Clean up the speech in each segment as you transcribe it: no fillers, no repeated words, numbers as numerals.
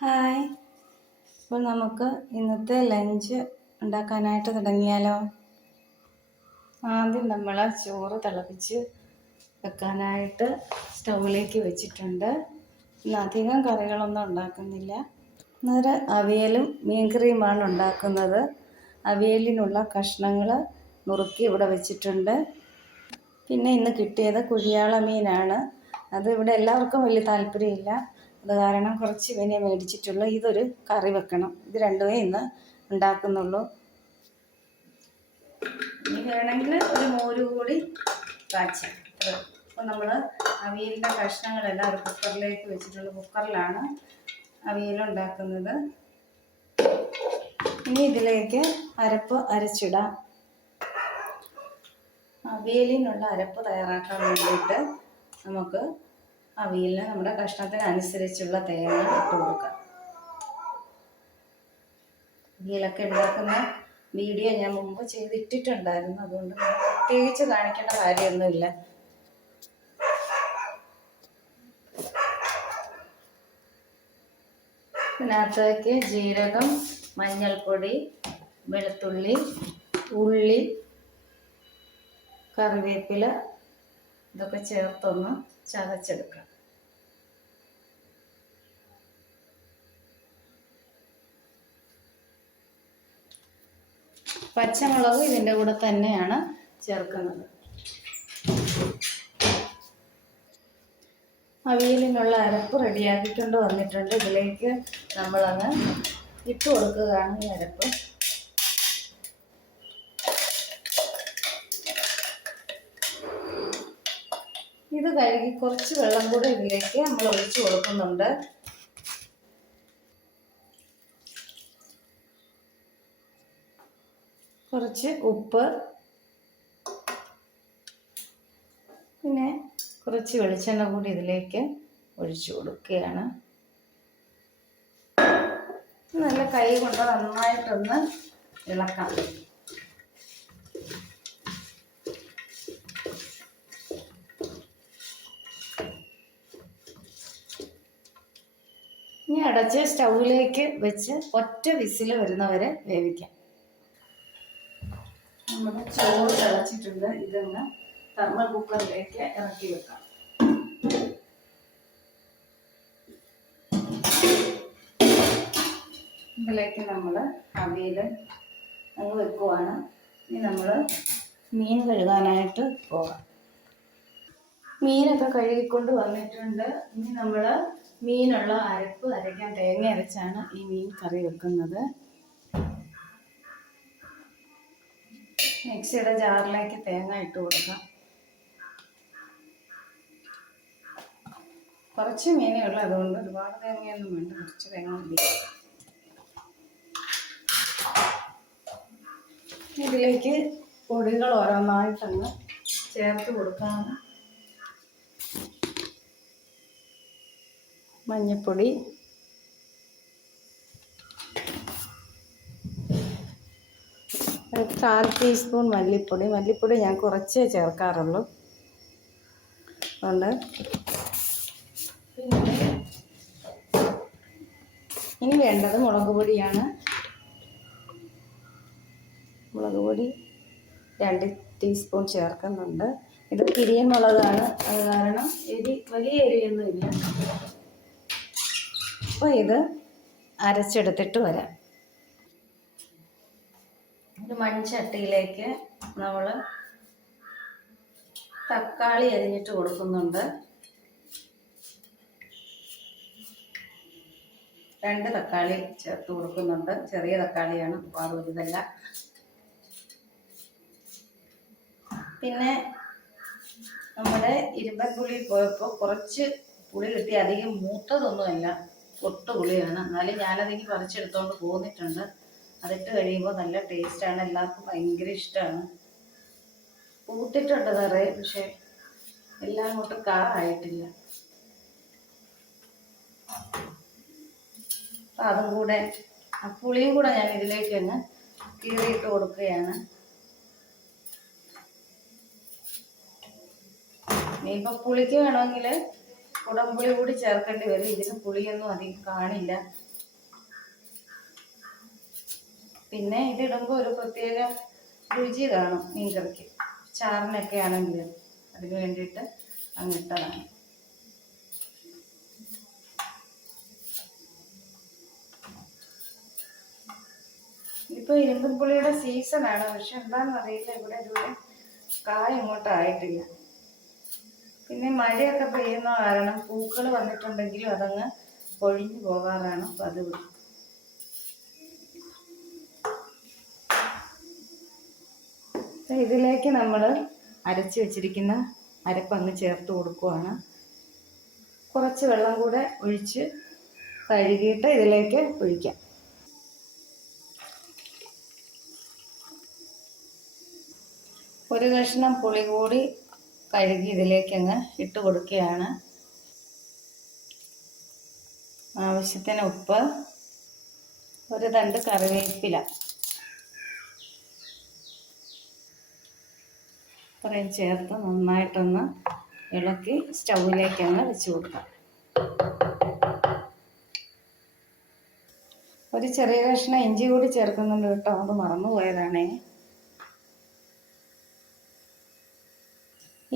Hi. അപ്പോൾ നമുക്ക് ഇന്നത്തെ ലഞ്ച് ഉണ്ടാക്കാനായിട്ട് തുടങ്ങിയാലോ. ആദ്യം നമ്മൾ ചോറ് തിളപ്പിച്ച് വെക്കാനായിട്ട് സ്റ്റൗവിലേക്ക് വെച്ചിട്ടുണ്ട്. ഇന്ന് അധികം കറികളൊന്നും ഉണ്ടാക്കുന്നില്ല. അന്നേരം അവിയലും മീൻകറിയുമാണ് ഉണ്ടാക്കുന്നത്. അവിയലിനുള്ള കഷ്ണങ്ങൾ നുറുക്കി ഇവിടെ വെച്ചിട്ടുണ്ട്. പിന്നെ ഇന്ന് കിട്ടിയത് കുഴിയാള മീനാണ്. അത് ഇവിടെ എല്ലാവർക്കും വലിയ താല്പര്യമില്ല. അത് കാരണം കുറച്ച് മീനെ മേടിച്ചിട്ടുള്ളൂ. ഇതൊരു കറി വെക്കണം. ഇത് രണ്ടുമേ ഇന്ന് ഉണ്ടാക്കുന്നുള്ളൂ. ഇനി വേണമെങ്കിൽ ഒരു മോര് കൂടി കാച്ചാം. അപ്പോൾ നമ്മൾ അവിയലിൻ്റെ കഷ്ണങ്ങളെല്ലാം ഒരു കുക്കറിലേക്ക് വെച്ചിട്ടുള്ള കുക്കറിലാണ് അവിയൽ ഉണ്ടാക്കുന്നത്. ഇനി ഇതിലേക്ക് അരപ്പ് അരച്ചിടാം. അവിയലിനുള്ള അരപ്പ് തയ്യാറാക്കാൻ വേണ്ടിയിട്ട് നമുക്ക് അവിയലിന് നമ്മുടെ കഷ്ണത്തിനനുസരിച്ചുള്ള തേങ്ങ ഇട്ട് കൊടുക്കാം. അവിയലൊക്കെ ഉണ്ടാക്കുന്ന വീഡിയോ ഞാൻ മുമ്പ് ചെയ്തിട്ടിട്ടുണ്ടായിരുന്നു. അതുകൊണ്ട് പ്രത്യേകിച്ച് കാണിക്കേണ്ട കാര്യമൊന്നുമില്ല. ഇതിനകത്തേക്ക് ജീരകം, മഞ്ഞൾപ്പൊടി, വെളുത്തുള്ളി, ഉള്ളി, കറിവേപ്പില ഇതൊക്കെ ചേർത്തൊന്ന് ചതച്ചെടുക്കാം. പച്ചമുളക് ഇതിൻ്റെ കൂടെ തന്നെയാണ് ചേർക്കുന്നത്. അവിയലിനുള്ള അരപ്പ് റെഡിയാക്കിക്കൊണ്ട് വന്നിട്ടുണ്ട്. ഇതിലേക്ക് നമ്മളങ്ങ് ഇട്ട് കൊടുക്കുകയാണ് ഈ അരപ്പ്. ഇത് കഴുകി കുറച്ച് വെള്ളം കൂടി ഇതിലേക്ക് നമ്മൾ ഒഴിച്ച് കൊടുക്കുന്നുണ്ട്. കുറച്ച് ഉപ്പ്, പിന്നെ കുറച്ച് വെളിച്ചെണ്ണ കൂടി ഇതിലേക്ക് ഒഴിച്ചു കൊടുക്കുകയാണ്. നല്ല കൈ കൊണ്ട് നന്നായിട്ടൊന്ന് ഇളക്കാം. ഇനി അടച്ച് സ്റ്റൗവിലേക്ക് വെച്ച് ഒറ്റ വിസിൽ വരുന്നവരെ വേവിക്കാം. നമ്മുടെ ചോറ് തിളച്ചിട്ടുണ്ട്. ഇതൊന്ന് തെർമൽ കുക്കറിലേക്ക് ഇറക്കി വെക്കാം. ഇതിലേക്ക് നമ്മൾ അവിയൽ അങ്ങ് വെക്കുവാണ്. ഇനി നമ്മൾ മീൻ കഴുകാനായിട്ട് പോകാം. മീനൊക്കെ കഴുകിക്കൊണ്ട് വന്നിട്ടുണ്ട്. ഇനി നമ്മൾ മീനുള്ള അരപ്പ് അരയ്ക്കാൻ തേങ്ങ അരച്ചാണ് ഈ മീൻ കറി വെക്കുന്നത്. മിക്സിയുടെ ജാറിലേക്ക് തേങ്ങ ഇട്ട് കൊടുക്കാം. കുറച്ച് മീനേ ഉള്ളൂ, അതുകൊണ്ട് ഒരുപാട് തേങ്ങയൊന്നും വേണ്ട. കുറച്ച് തേങ്ങ മതി. ഇതിലേക്ക് പൊടികൾ ഓരോന്നായിട്ടങ്ങ് ചേർത്ത് കൊടുക്കാം. മഞ്ഞൾപ്പൊടി, ഒരു 1/4 ടീസ്പൂൺ മല്ലിപ്പൊടി. മല്ലിപ്പൊടി ഞാൻ കുറച്ചേ ചേർക്കാറുള്ളൂ. അതുകൊണ്ട് ഇനി വേണ്ടത് മുളക് പൊടിയാണ്. മുളക് പൊടി 2 ടീസ്പൂൺ ചേർക്കുന്നുണ്ട്. ഇത് പിരിയൻ മുളകാണ്, അത് കാരണം വലിയ എരിയൊന്നുമില്ല. അപ്പോൾ ഇത് അരച്ചെടുത്തിട്ട് വരാം. ഒരു മൺചട്ടിയിലേക്ക് നമ്മൾ തക്കാളി അരിഞ്ഞിട്ട് കൊടുക്കുന്നുണ്ട്. 2 തക്കാളി ചേർത്ത് കൊടുക്കുന്നുണ്ട്. ചെറിയ തക്കാളിയാണ്, ഒരുപാട് വലുതല്ല. പിന്നെ നമ്മുടെ ഇരുമ്പൻപുളി പോയപ്പോൾ കുറച്ച് പുളി കിട്ടി. അധികം മൂത്തതൊന്നുമല്ല, പൊട്ടു പുളിയാണ്. എന്നാലും ഞാനതെനിക്ക് പറിച്ചെടുത്തോണ്ട് പോന്നിട്ടുണ്ട്. അതിട്ട് കഴിയുമ്പോൾ നല്ല ടേസ്റ്റാണ്. എല്ലാവർക്കും ഭയങ്കര ഇഷ്ടമാണ്. പൂത്തിട്ടുണ്ട് നിറയെ, പക്ഷെ എല്ലാം അങ്ങോട്ട് കാറായിട്ടില്ല. അപ്പം അതും കൂടെ, ആ പുളിയും കൂടെ ഞാൻ ഇതിലേക്ക് തന്നെ കീറിയിട്ട് കൊടുക്കുകയാണ്. ഇനിയിപ്പോൾ പുളിക്ക് വേണമെങ്കിൽ കുടംപുളി കൂടി ചേർക്കേണ്ടി വരും. ഇതിന് പുളിയൊന്നും അധികം കാണില്ല. പിന്നെ ഇതിടുമ്പോൾ ഒരു പ്രത്യേക രുചി കാണും മീൻകറിക്ക്, ചാറിനൊക്കെ ആണെങ്കിലും. അതിന് വേണ്ടിയിട്ട് അങ്ങിട്ടതാണ്. ഇപ്പോൾ ഇരുമ്പുളിയുടെ സീസണാണ്, പക്ഷെ എന്താണെന്നറിയില്ല, ഇവിടെ ഇതുവരെ കായ ഇങ്ങോട്ടായിട്ടില്ല. പിന്നെ മഴയൊക്കെ പെയ്യുന്ന കാരണം പൂക്കൾ വന്നിട്ടുണ്ടെങ്കിലും അതങ്ങ് പൊഴിഞ്ഞു പോകാറാണ് പതിവ്. ഇതിലേക്ക് നമ്മൾ അരച്ച് വെച്ചിരിക്കുന്ന അരപ്പങ്ങ് ചേർത്ത് കൊടുക്കുകയാണ്. കുറച്ച് വെള്ളം കൂടെ ഒഴിച്ച് കഴുകിയിട്ട് ഇതിലേക്ക് ഒഴിക്കാം. ഒരു കഷ്ണം പുളി കൂടി കഴുകി ഇതിലേക്ക് അങ്ങ് ഇട്ട് കൊടുക്കുകയാണ്. ആവശ്യത്തിന് ഉപ്പ്, ഒരു തണ്ട് കറിവേപ്പില ഇത്രയും ചേർത്ത് നന്നായിട്ടൊന്ന് ഇളക്കി സ്റ്റൗവിലേക്ക് അങ്ങ് വെച്ച് കൊടുക്കാം. ഒരു ചെറിയ കഷ്ണം ഇഞ്ചി കൂടി ചേർക്കുന്നുണ്ട് കേട്ടോ, അത് മറന്നു പോയതാണേ.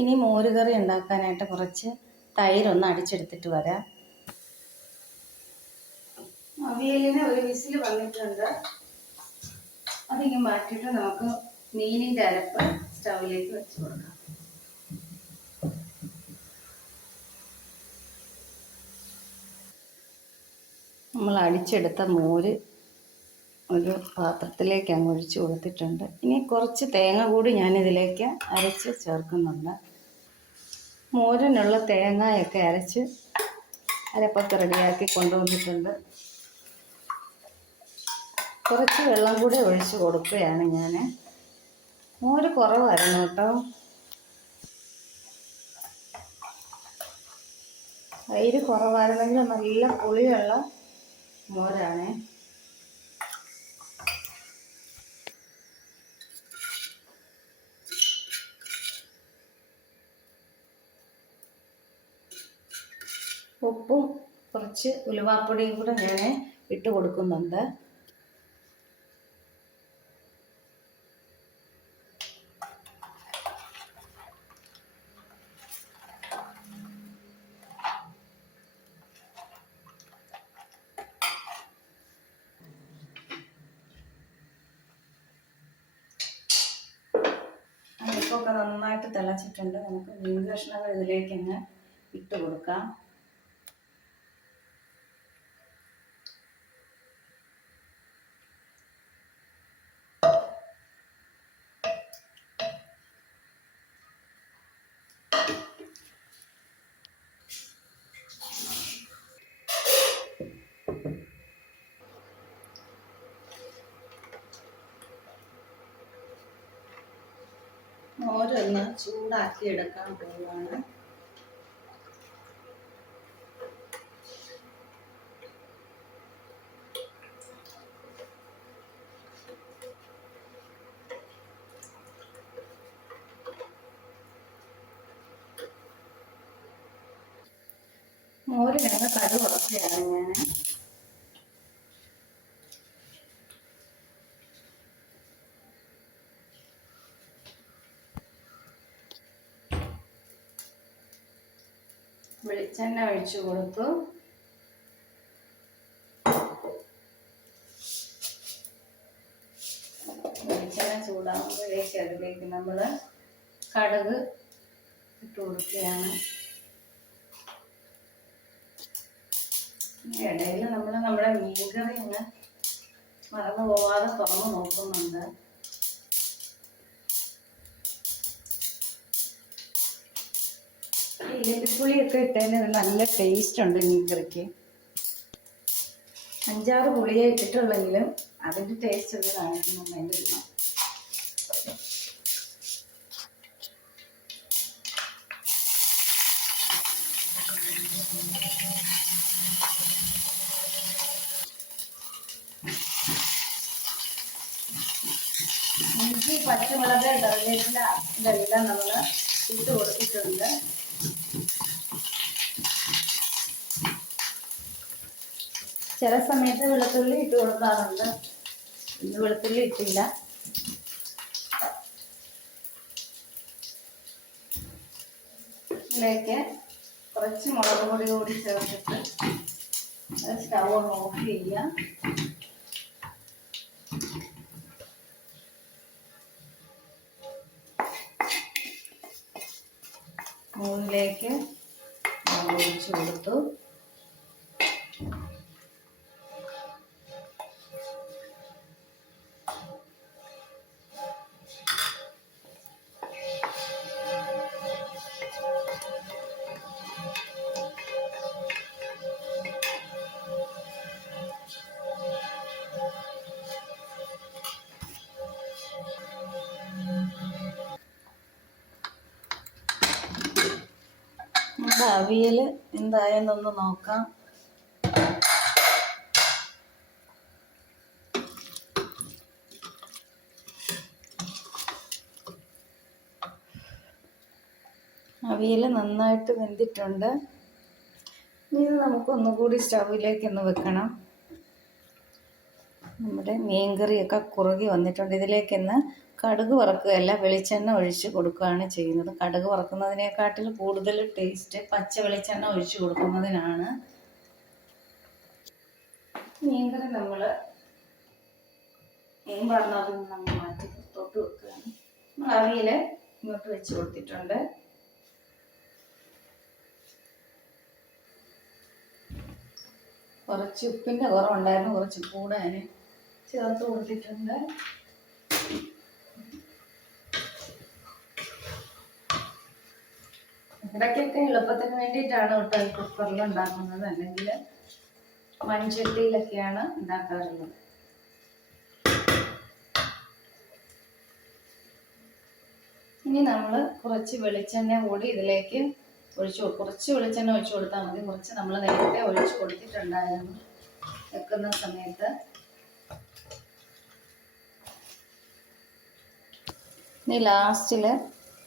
ഇനി മോരുകറി ഉണ്ടാക്കാനായിട്ട് കുറച്ച് തൈരൊന്ന് അടിച്ചെടുത്തിട്ട് വരാം. അവിയലിന് ഒരു വിസിൽ വന്നിട്ടുണ്ട്. അതിങ്ങ് മാറ്റിയിട്ട് നമുക്ക് മീനിൻ്റെ അരപ്പ് സ്റ്റൗവിലേക്ക് വെച്ച് കൊടുക്കാം. നമ്മൾ അടിച്ചെടുത്ത മോര് ഒരു പാത്രത്തിലേക്ക് അങ്ങ് ഒഴിച്ച് കൊടുത്തിട്ടുണ്ട്. ഇനി കുറച്ച് തേങ്ങ കൂടി ഞാനിതിലേക്ക് അരച്ച് ചേർക്കുന്നുണ്ട്. മോരിനുള്ള തേങ്ങയൊക്കെ അരച്ച് അരപ്പൊക്കെ റെഡിയാക്കി കൊണ്ടുവന്നിട്ടുണ്ട്. കുറച്ച് വെള്ളം കൂടി ഒഴിച്ച് കൊടുക്കുകയാണ് ഞാൻ. മോര് കുറവായിരുന്നു കേട്ടോ. തൈര് കുറവായിരുന്നെങ്കിൽ നല്ല പുളിയുള്ള മോരാണ്. ഉപ്പും കുറച്ച് ഉലുവാപ്പൊടിയും കൂടെ ഞാൻ ഇട്ട് കൊടുക്കുന്നുണ്ട്. അരപ്പൊക്കെ നന്നായിട്ട് തിളച്ചിട്ടുണ്ട്. നമുക്ക് മീൻ കഷ്ണങ്ങൾ ഇതിലേക്ക് അങ്ങ് ഇട്ട് കൊടുക്കാം. മോരൊന്ന് ചൂടാക്കി എടുക്കാൻ പോവുകയാണ്. മോരിനങ്ങ് കടുക് ഉറക്കുകയാണ് ഞാൻ. വെളിച്ചെണ്ണ ഒഴിച്ചു കൊടുത്തു. വെളിച്ചെണ്ണ ചൂടാകുമ്പോഴേക്ക് അതിലേക്ക് നമ്മൾ കടുക് ഇട്ട് കൊടുക്കുകയാണ്. ഇടയിൽ നമ്മൾ നമ്മുടെ മീൻകറി അങ്ങ് മറന്നു പോവാതെ തുറന്ന് നോക്കുന്നുണ്ട്. ഇലപ്പിപ്പുളിയൊക്കെ ഇട്ടതിന് നല്ല ടേസ്റ്റ് ഉണ്ട് മീൻകറിക്ക്. 5-6 പുളിയെ ഇട്ടിട്ടുള്ളെങ്കിലും അതിൻ്റെ ടേസ്റ്റ് ഒക്കെ കാണിക്കുന്നുണ്ട് അതിൻ്റെ ഗുണം. ഇഞ്ചി, പച്ചമുളക്, കറിവേപ്പില ഇതെല്ലാം നമ്മൾ ഇട്ട് കൊടുത്തിട്ടുണ്ട്. ചില സമയത്ത് വെളുത്തുള്ളി ഇട്ട് കൊടുക്കാറുണ്ട്. ഇന്ന് വെളുത്തുള്ളി ഇട്ടില്ല. ഇതിലേക്ക് കുറച്ച് മുളക് പൊടി കൂടി ചേർത്തിട്ട് സ്റ്റൗ ഓഫ് ചെയ്യാം. മുകളിലേക്ക് ഒഴിച്ച് കൊടുത്തു. നമ്മുടെ അവിയൽ എന്തായെന്നൊന്ന് നോക്കാം. അവിയൽ നന്നായിട്ട് വെന്തിട്ടുണ്ട്. ഇനി ഇത് നമുക്കൊന്നുകൂടി സ്റ്റൗവിലേക്കൊന്ന് വെക്കണം. നമ്മുടെ മീൻകറിയൊക്കെ കുറുകി വന്നിട്ടുണ്ട്. ഇതിലേക്കൊന്ന് കടുക് വറക്കുകയല്ല, വെളിച്ചെണ്ണ ഒഴിച്ച് കൊടുക്കുകയാണ് ചെയ്യുന്നത്. കടുക് വറക്കുന്നതിനേക്കാട്ടിൽ കൂടുതൽ ടേസ്റ്റ് പച്ച വെളിച്ചെണ്ണ ഒഴിച്ച് കൊടുക്കുന്നതിനാണ്. മീൻകറി നമ്മൾ മീൻ പറഞ്ഞതിൽ നിന്ന് നമ്മൾ മാറ്റി തൊട്ട് വെക്കുകയാണ്. നമ്മൾ അവിയൽ ഇങ്ങോട്ട് വെച്ച് കൊടുത്തിട്ടുണ്ട്. കുറച്ച് ഉപ്പിൻ്റെ കുറവുണ്ടായിരുന്നു, കുറച്ച് കൂടെ അതിന് ചേർത്ത് കൊടുത്തിട്ടുണ്ട്. ഇടയ്ക്കൊക്കെ എളുപ്പത്തിന് വേണ്ടിയിട്ടാണ് കേട്ടോ ഈ കുക്കറിൽ ഉണ്ടാക്കുന്നത്, അല്ലെങ്കിൽ മൺചട്ടിയിലൊക്കെയാണ് ഉണ്ടാക്കാറുള്ളത്. ഇനി നമ്മൾ കുറച്ച് വെളിച്ചെണ്ണ കൂടി ഇതിലേക്ക് കുറച്ച് വെളിച്ചെണ്ണ ഒഴിച്ചു കൊടുത്താൽ മതി. കുറച്ച് നമ്മൾ നേരത്തെ ഒഴിച്ചു കൊടുത്തിട്ടുണ്ടായിരുന്നു വെക്കുന്ന സമയത്ത്. ഇനി ലാസ്റ്റിൽ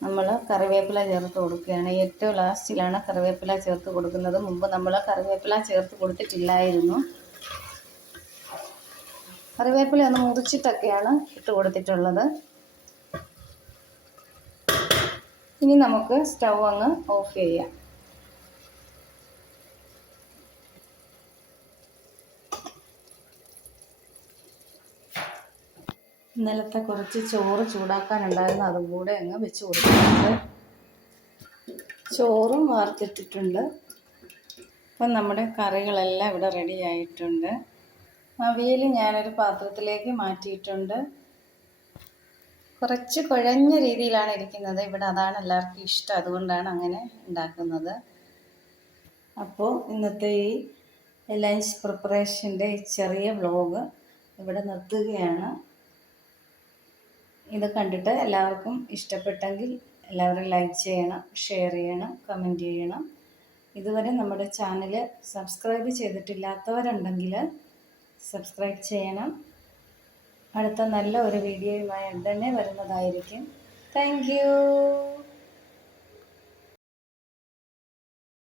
നമ്മൾ കറിവേപ്പില ചേർത്ത് കൊടുക്കുകയാണ്. ഏറ്റവും ലാസ്റ്റിലാണ് കറിവേപ്പില ചേർത്ത് കൊടുക്കുന്നത്. മുമ്പ് നമ്മൾ കറിവേപ്പില ചേർത്ത് കൊടുത്തിട്ടില്ലായിരുന്നു. കറിവേപ്പില ഒന്ന് മുറിച്ചിട്ടൊക്കെയാണ് ഇട്ട് കൊടുത്തിട്ടുള്ളത്. ഇനി നമുക്ക് സ്റ്റൗ അങ്ങ് ഓഫ് ചെയ്യാം. ഇന്നലത്തെ കുറച്ച് ചോറ് ചൂടാക്കാനുണ്ടായിരുന്നു, അതും കൂടെ അങ്ങ് വെച്ച് കൊടുത്തിട്ടുണ്ട്. ചോറും വാർത്തിട്ടിട്ടുണ്ട്. അപ്പം നമ്മുടെ കറികളെല്ലാം ഇവിടെ റെഡി ആയിട്ടുണ്ട്. അവിയൽ ഞാനൊരു പാത്രത്തിലേക്ക് മാറ്റിയിട്ടുണ്ട്. കുറച്ച് കുഴഞ്ഞ രീതിയിലാണ് ഇരിക്കുന്നത് ഇവിടെ, അതാണ് എല്ലാവർക്കും ഇഷ്ടം, അതുകൊണ്ടാണ് അങ്ങനെ ഉണ്ടാക്കുന്നത്. അപ്പോൾ ഇന്നത്തെ ഈ ലഞ്ച് പ്രിപ്പറേഷൻ്റെ ചെറിയ വ്ലോഗ് ഇവിടെ നിർത്തുകയാണ്. ഇത് കണ്ടിട്ട് എല്ലാവർക്കും ഇഷ്ടപ്പെട്ടെങ്കിൽ എല്ലാവരും ലൈക്ക് ചെയ്യണം, ഷെയർ ചെയ്യണം, കമൻറ്റ് ചെയ്യണം. ഇതുവരെ നമ്മുടെ ചാനൽ സബ്സ്ക്രൈബ് ചെയ്തിട്ടില്ലാത്തവരുണ്ടെങ്കിൽ സബ്സ്ക്രൈബ് ചെയ്യണം. അടുത്ത നല്ല ഒരു വീഡിയോയുമായി ഉടനെ വരുന്നതായിരിക്കും. Thank you.